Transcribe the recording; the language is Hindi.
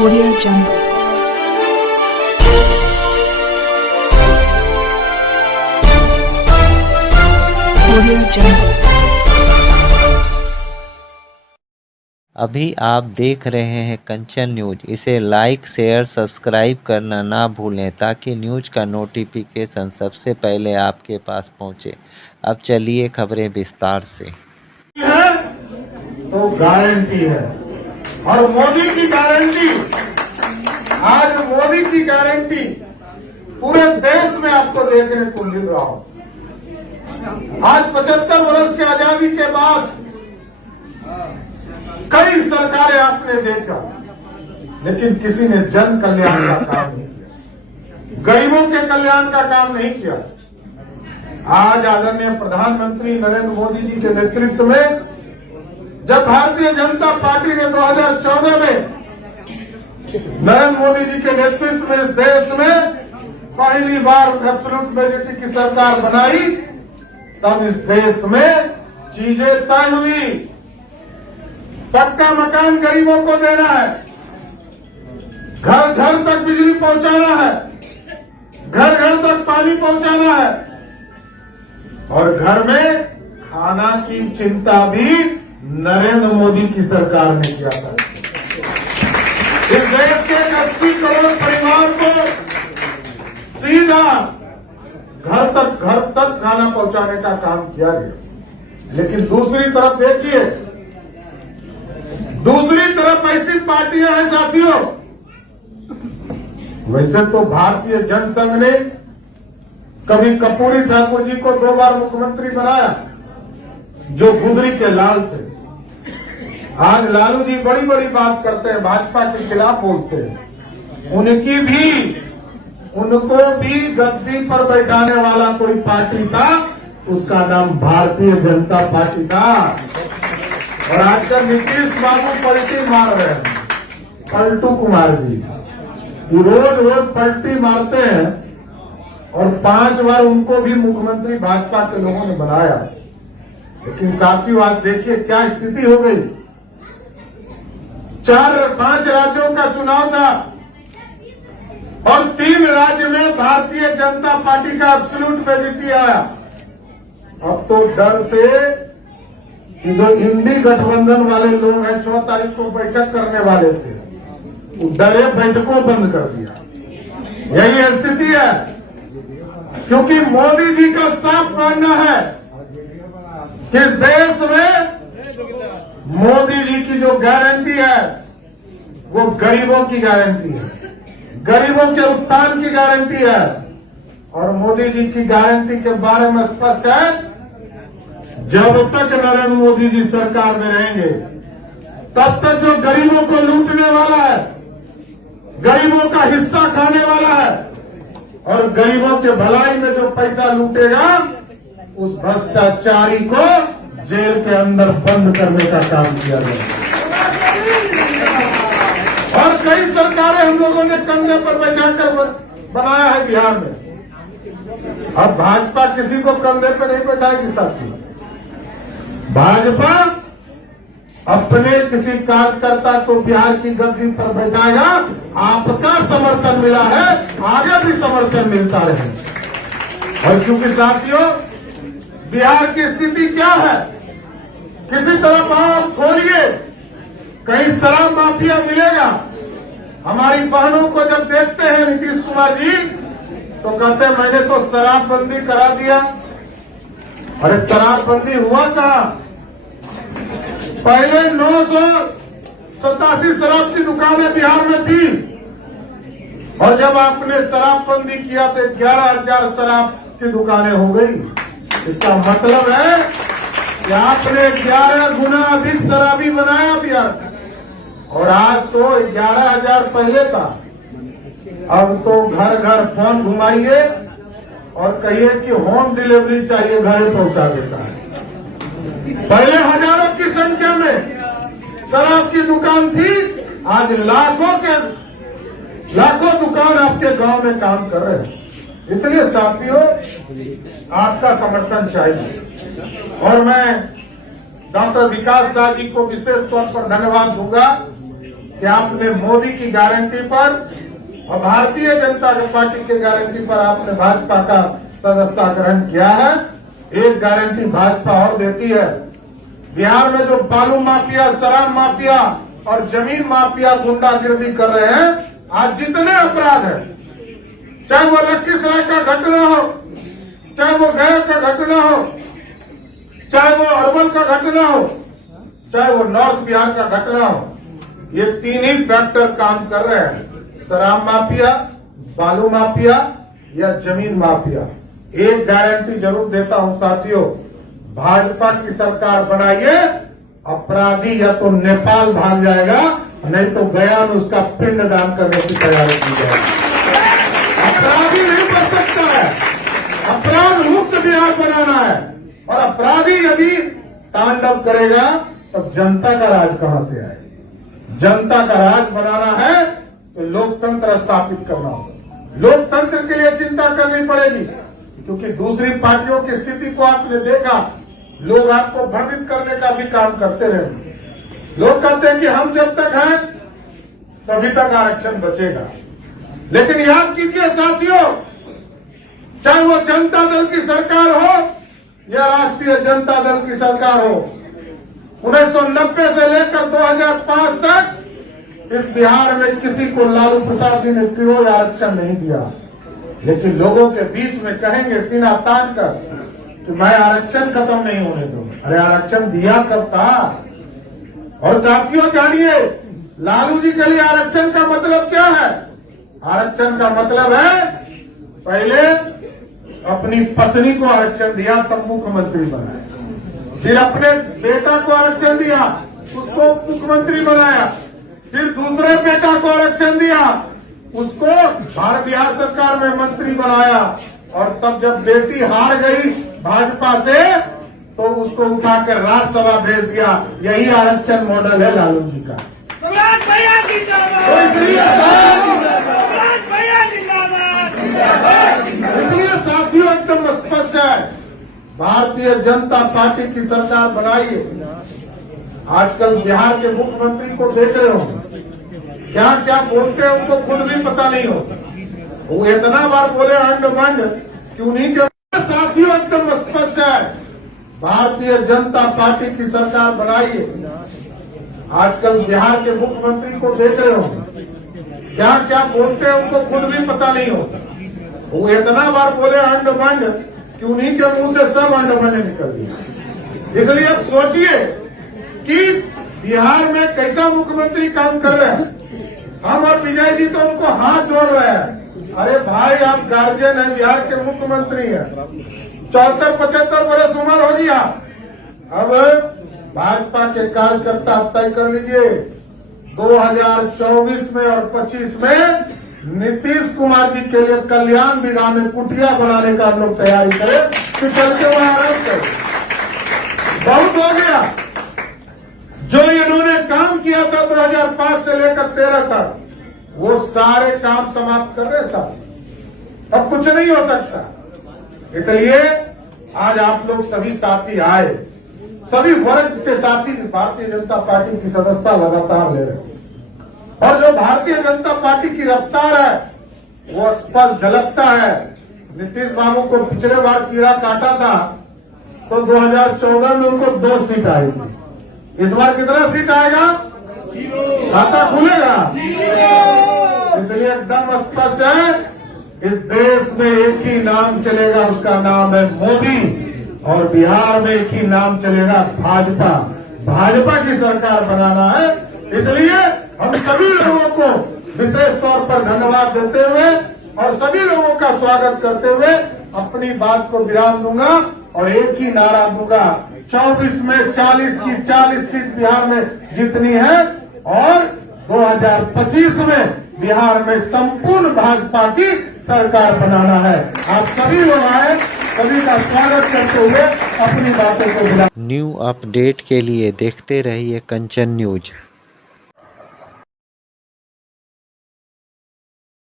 Audio Jungle. Audio Jungle. अभी आप देख रहे हैं कंचन न्यूज। इसे लाइक शेयर सब्सक्राइब करना ना भूलें ताकि न्यूज का नोटिफिकेशन सबसे पहले आपके पास पहुंचे। अब चलिए खबरें विस्तार से। है तो गारंटी है और मोदी की गारंटी, आज मोदी की गारंटी पूरे देश में आपको देखने को मिल रहा हो। आज 75 वर्ष की आजादी के बाद कई सरकारें आपने देखा, लेकिन किसी ने जन कल्याण का काम नहीं किया, गरीबों के कल्याण का काम नहीं किया। आज आदरणीय प्रधानमंत्री नरेंद्र मोदी जी के नेतृत्व में जब भारतीय जनता पार्टी ने 2014 में नरेंद्र मोदी जी के नेतृत्व में इस देश में पहली बार एब्सोल्यूट मेजॉरिटी की सरकार बनाई, तब इस देश में चीजें तय हुई। पक्का मकान गरीबों को देना है, घर घर तक बिजली पहुंचाना है, घर घर तक पानी पहुंचाना है और घर में खाना की चिंता भी नरेंद्र मोदी की सरकार ने किया था। इस देश के 80 करोड़ परिवार को सीधा घर तक खाना पहुंचाने का काम किया गया। लेकिन दूसरी तरफ देखिए, दूसरी तरफ ऐसी पार्टियां हैं साथियों, वैसे तो भारतीय जनसंघ ने कभी कर्पूरी ठाकुर जी को 2 बार मुख्यमंत्री बनाया, जो गुदरी के लाल थे। आज लालू जी बड़ी बड़ी बात करते हैं, भाजपा के खिलाफ बोलते हैं। उनको भी गद्दी पर बैठाने वाला कोई पार्टी था, उसका नाम भारतीय जनता पार्टी था। और आजकल नीतीश बाबू पलटी मार रहे हैं, पलटू कुमार जी रोज पलटी मारते हैं और 5 बार उनको भी मुख्यमंत्री भाजपा के लोगों ने बनाया। लेकिन साथियों, आज देखिए क्या स्थिति हो गई। 4-5 राज्यों का चुनाव था और 3 राज्य में भारतीय जनता पार्टी का एब्सोल्यूट मेजॉरिटी आया। अब तो डर से जो इंडी गठबंधन वाले लोग हैं, 6 तारीख को बैठक करने वाले थे, वो डरे बैठकों बंद कर दिया। यही स्थिति है, क्योंकि मोदी जी का साफ मानना है कि इस देश में मोदी जी की जो गारंटी है वो गरीबों की गारंटी है, गरीबों के उत्थान की गारंटी है। और मोदी जी की गारंटी के बारे में स्पष्ट है, जब तक नरेंद्र मोदी जी सरकार में रहेंगे तब तक जो गरीबों को लूटने वाला है, गरीबों का हिस्सा खाने वाला है और गरीबों के भलाई में जो पैसा लूटेगा, उस भ्रष्टाचारी को जेल के अंदर बंद करने का काम किया गया। और कई सरकारें हम लोगों ने कंधे पर बैठाकर बनाया है बिहार में। अब भाजपा किसी को कंधे पर नहीं बैठाएगी साथी। भाजपा अपने किसी कार्यकर्ता को बिहार की गद्दी पर बैठाएगा। आपका समर्थन मिला है, आगे भी समर्थन मिलता रहे। और क्योंकि साथियों, बिहार की स्थिति क्या है, किसी तरफ आप खोलिए, कहीं शराब माफिया मिलेगा। हमारी बहनों को जब देखते हैं नीतीश कुमार जी, तो कहते हैं मैंने तो शराबबंदी करा दिया। अरे शराबबंदी हुआ कहां? पहले 987 शराब की दुकानें बिहार में थी और जब आपने शराबबंदी किया तो 11,000 शराब की दुकानें हो गई। इसका मतलब है कि आपने 11 गुना अधिक शराबी बनाया बिहार में। और आज तो 11,000 पहले था, अब तो घर घर फोन घुमाइए और कहिए कि होम डिलीवरी चाहिए, घर पहुंचा देता है। पहले हजारों की संख्या में शराब की दुकान थी, आज लाखों दुकान आपके गांव में काम कर रहे हैं। इसलिए साथियों, आपका समर्थन चाहिए और मैं डॉक्टर विकास शाह जी को विशेष तौर पर धन्यवाद दूंगा कि आपने मोदी की गारंटी पर और भारतीय जनता पार्टी की गारंटी पर आपने भाजपा का सदस्यता ग्रहण किया है। एक गारंटी भाजपा और देती है, बिहार में जो बालू माफिया, शराब माफिया और जमीन माफिया गुंडागिर्दी कर रहे हैं, आज जितने अपराध हैं, चाहे वो लखीसराय का घटना हो, चाहे वो गया का घटना हो, चाहे वो अरवल का घटना हो, चाहे वो नॉर्थ बिहार का घटना हो, ये तीन ही फैक्टर काम कर रहे हैं, शराब माफिया, बालू माफिया या जमीन माफिया। एक गारंटी जरूर देता हूं साथियों, भाजपा की सरकार बनाइए, अपराधी या तो नेपाल भाग जाएगा, नहीं तो गया में उसका पिंड दान करने की तैयारी की जाएगी। अपराधी नहीं बच सकता है, अपराध मुक्त बिहार बनाना है, और अपराधी यदि तांडव करेगा तो जनता का राज कहां से आए? जनता का राज बनाना है तो लोकतंत्र स्थापित करना होगा। लोकतंत्र के लिए चिंता करनी पड़ेगी, क्योंकि दूसरी पार्टियों की स्थिति को आपने देखा, लोग आपको भ्रमित करने का भी काम करते रहे। लोग कहते हैं कि हम जब तक हैं तभी तक आरक्षण बचेगा, लेकिन याद कीजिए साथियों, चाहे वो जनता दल की सरकार हो या राष्ट्रीय जनता दल की सरकार हो, 1990 से लेकर 2005 तक इस बिहार में किसी को लालू प्रसाद जी ने कोई आरक्षण नहीं दिया, लेकिन लोगों के बीच में कहेंगे सीना तान कर कि मैं आरक्षण खत्म नहीं होने दूंगा। अरे आरक्षण दिया कब था? और साथियों जानिए, लालू जी के लिए आरक्षण का मतलब क्या है? आरक्षण का मतलब है पहले अपनी पत्नी को आरक्षण दिया, तब मुख्यमंत्री बनाया, फिर अपने बेटा को आरक्षण दिया, उसको मुख्यमंत्री बनाया, फिर दूसरे बेटा को आरक्षण दिया, उसको भारत बिहार सरकार में मंत्री बनाया, और तब जब बेटी हार गई भाजपा से तो उसको उठाकर राज्यसभा भेज दिया। यही आरक्षण मॉडल है लालू जी का। इसलिए साथियों एकदम स्पष्ट है, भारतीय जनता पार्टी की सरकार बनाइए। आजकल बिहार के मुख्यमंत्री को देख रहे हो, क्या क्या बोलते हैं उनको खुद भी पता नहीं होता। वो इतना बार बोले अंड मंड कि उन्हीं के साथियों एकदम स्पष्ट है, भारतीय जनता पार्टी की सरकार बनाइए। आजकल बिहार के मुख्यमंत्री को देख रहे हो, क्या क्या बोलते हैं उनको खुद भी पता नहीं होता। वो इतना बार बोले अंड मंड कि उन्हीं के मुंह से सब अंड मंड निकल दिया। इसलिए अब सोचिए कि बिहार में कैसा मुख्यमंत्री काम कर रहे हैं। हम और विजय जी तो उनको हाथ जोड़ रहे हैं, अरे भाई आप गार्जियन हैं, बिहार के मुख्यमंत्री हैं, 74-75 बरस उम्र हो गया। अब भाजपा के कार्यकर्ता तय कर लीजिए, 2024 में और 25 में नीतीश कुमार जी के लिए कल्याण विधा में कुटिया बनाने का हम लोग तैयारी करें कि चल के वहां आराम करें। बहुत हो गया जो इन्होंने काम किया था 2005 से लेकर 13 तक, वो सारे काम समाप्त कर रहे साहब। अब कुछ नहीं हो सकता। इसलिए आज आप लोग सभी साथी आए, सभी वर्ग के साथी भारतीय जनता पार्टी की सदस्यता लगातार ले रहे हैं, और जो भारतीय जनता पार्टी की रफ्तार है वो स्पष्ट झलकता है। नीतीश बाबू को पिछले बार कीड़ा काटा था तो 2014 में उनको 2 सीट आई थी। इस बार कितना सीट आएगा? खाता खुलेगा। इसलिए एकदम स्पष्ट है, इस देश में एक ही नाम चलेगा, उसका नाम है मोदी, और बिहार में एक ही नाम चलेगा भाजपा। भाजपा की सरकार बनाना है। इसलिए हम सभी लोगों को विशेष तौर पर धन्यवाद देते हुए और सभी लोगों का स्वागत करते हुए अपनी बात को विराम दूंगा और एक ही नारा दूंगा, 24 में 40 की 40 सीट बिहार में जीतनी है, और 2025 में बिहार में संपूर्ण भाजपा की सरकार बनाना है। आप सभी लोग आए, सभी का स्वागत करते हुए अपनी बातों को विराम। न्यू अपडेट के लिए देखते रहिए कंचन न्यूज।